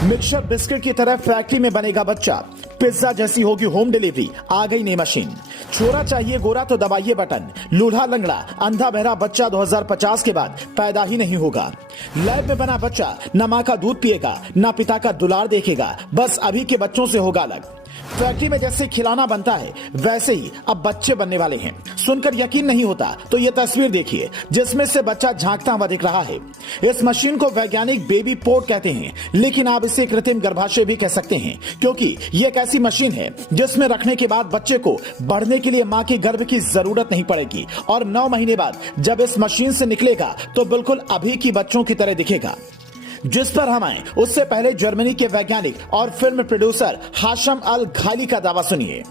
Mixture biscuit की तरह factory में बनेगा बच्चा, पिज्जा जैसी होगी होम डिलीवरी, आ गई नई मशीन। छोरा चाहिए गोरा तो दबाइए बटन, लूल्हा लंगड़ा अंधा बहरा बच्चा 2050 के बाद पैदा ही नहीं होगा। लैब में बना बच्चा न माँ का दूध पिएगा न पिता का दुलार देखेगा, बस अभी के बच्चों से होगा अलग। फैक्ट्री में जैसे खिलौना बनता है वैसे ही अब बच्चे बनने वाले हैं। सुनकर यकीन नहीं होता तो ये तस्वीर देखिए जिसमें से बच्चा झांकता हुआ दिख रहा है। इस मशीन को वैज्ञानिक बेबी पोर्ट कहते हैं, लेकिन आप इसे कृत्रिम गर्भाशय भी कह सकते हैं, क्योंकि ये एक ऐसी मशीन है जिसमें रखने के बाद बच्चे को बढ़ने के लिए माँ के गर्भ की जरूरत नहीं पड़ेगी और 9 महीने बाद जब इस मशीन से निकलेगा तो बिल्कुल अभी की बच्चों की तरह दिखेगा। जिस पर हम आए उससे पहले जर्मनी के वैज्ञानिक और फिल्म प्रोड्यूसर हाशम अल घाली का दावा सुनिए।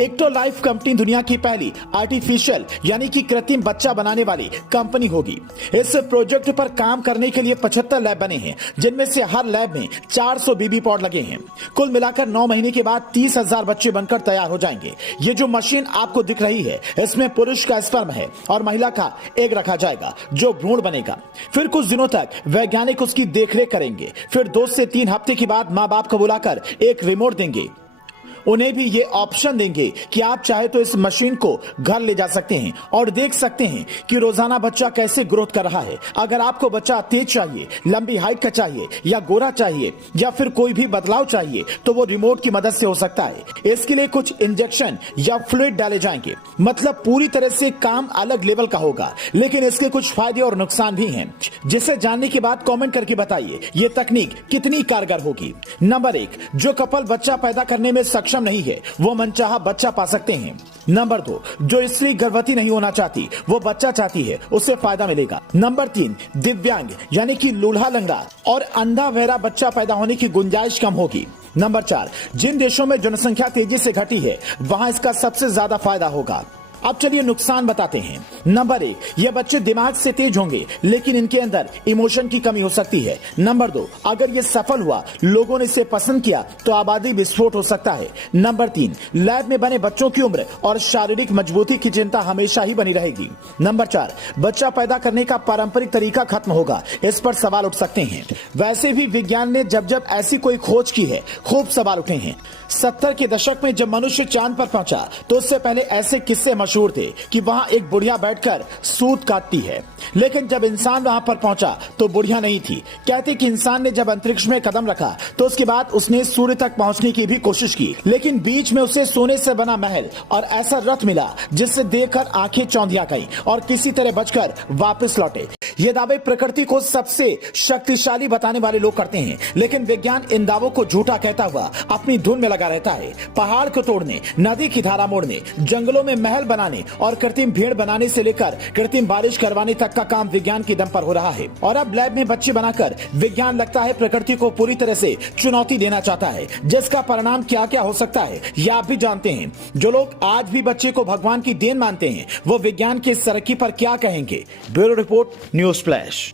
एक्टो लाइफ कंपनी दुनिया की पहली आर्टिफिशियल यानी कि कृत्रिम बच्चा बनाने वाली कंपनी होगी। इस प्रोजेक्ट पर काम करने के लिए 75 लैब बने हैं, जिनमें से हर लैब में 400 बेबी पॉड लगे हैं। कुल मिलाकर 9 महीने के बाद 30,000 बच्चे बनकर तैयार हो जाएंगे। ये जो मशीन आपको दिख रही है इसमें पुरुष का स्पर्म है और महिला का एग रखा जाएगा जो भ्रूण बनेगा। फिर कुछ दिनों तक वैज्ञानिक उसकी देखरेख करेंगे। फिर 2 से 3 हफ्ते के बाद माँ बाप को बुलाकर एक रिमोट देंगे। उन्हें भी ये ऑप्शन देंगे कि आप चाहे तो इस मशीन को घर ले जा सकते हैं और देख सकते हैं कि रोजाना बच्चा कैसे ग्रोथ कर रहा है। अगर आपको बच्चा तेज चाहिए, लंबी हाइट का चाहिए या गोरा चाहिए या फिर कोई भी बदलाव चाहिए तो वो रिमोट की मदद से हो सकता है। इसके लिए कुछ इंजेक्शन या फ्लूइड डाले जाएंगे, मतलब पूरी तरह से काम अलग लेवल का होगा, लेकिन इसके कुछ फायदे और नुकसान भी हैं, जिसे जानने के बाद कमेंट करके बताइए ये तकनीक कितनी कारगर होगी। नंबर 1, जो कपल बच्चा पैदा करने में सक्षम नहीं है वो मनचाहा बच्चा पा सकते हैं। नंबर 2, जो स्त्री गर्भवती नहीं होना चाहती वो बच्चा चाहती है, उससे फायदा मिलेगा। नंबर 3, दिव्यांग यानी कि लूल्हा लंगड़ा और अंधा बहरा बच्चा पैदा होने की गुंजाइश कम होगी। नंबर 4, जिन देशों में जनसंख्या तेजी से घटी है वहां इसका सबसे ज्यादा फायदा होगा। अब चलिए नुकसान बताते हैं। नंबर 1, ये बच्चे दिमाग से तेज होंगे लेकिन इनके अंदर इमोशन की कमी हो सकती है। नंबर 2, अगर ये सफल हुआ, लोगों ने इसे पसंद किया तो आबादी विस्फोट हो सकता है। नंबर 3, लैब में बने बच्चों की उम्र और शारीरिक मजबूती की चिंता हमेशा ही बनी रहेगी। नंबर 4, बच्चा पैदा करने का पारंपरिक तरीका खत्म होगा, इस पर सवाल उठ सकते हैं। वैसे भी विज्ञान ने जब ऐसी कोई खोज की है खूब सवाल उठे हैं। 70 के दशक में जब मनुष्य चांद पर पहुंचा तो उससे पहले ऐसे किस्से मशहूर थे कि वहां एक बुढ़िया बैठकर सूत काटती है, लेकिन जब इंसान वहां पर पहुंचा तो बुढ़िया नहीं थी। कहते कि इंसान ने जब अंतरिक्ष में कदम रखा तो उसके बाद उसने सूर्य तक पहुंचने की भी कोशिश की, लेकिन बीच में उसे सोने से बना महल और ऐसा रथ मिला जिससे देखकर आंखें चौंधिया गईं और किसी तरह बचकर वापस लौटे। ये दावे प्रकृति को सबसे शक्तिशाली बताने वाले लोग करते हैं, लेकिन विज्ञान इन दावों को झूठा कहता हुआ अपनी धुन में लगा रहता है। पहाड़ को तोड़ने, नदी की धारा मोड़ने, जंगलों में महल बनाने और कृत्रिम भीड़ बनाने से लेकर कृत्रिम बारिश करवाने तक का काम विज्ञान की दम पर हो रहा है। और अब लैब में बच्चे बनाकर विज्ञान लगता है प्रकृति को पूरी तरह से चुनौती देना चाहता है, जिसका परिणाम क्या क्या हो सकता है ये आप भी जानते हैं। जो लोग आज भी बच्चे को भगवान की देन मानते हैं वो विज्ञान की इस तरक्की पर क्या कहेंगे? Bureau report, news flash.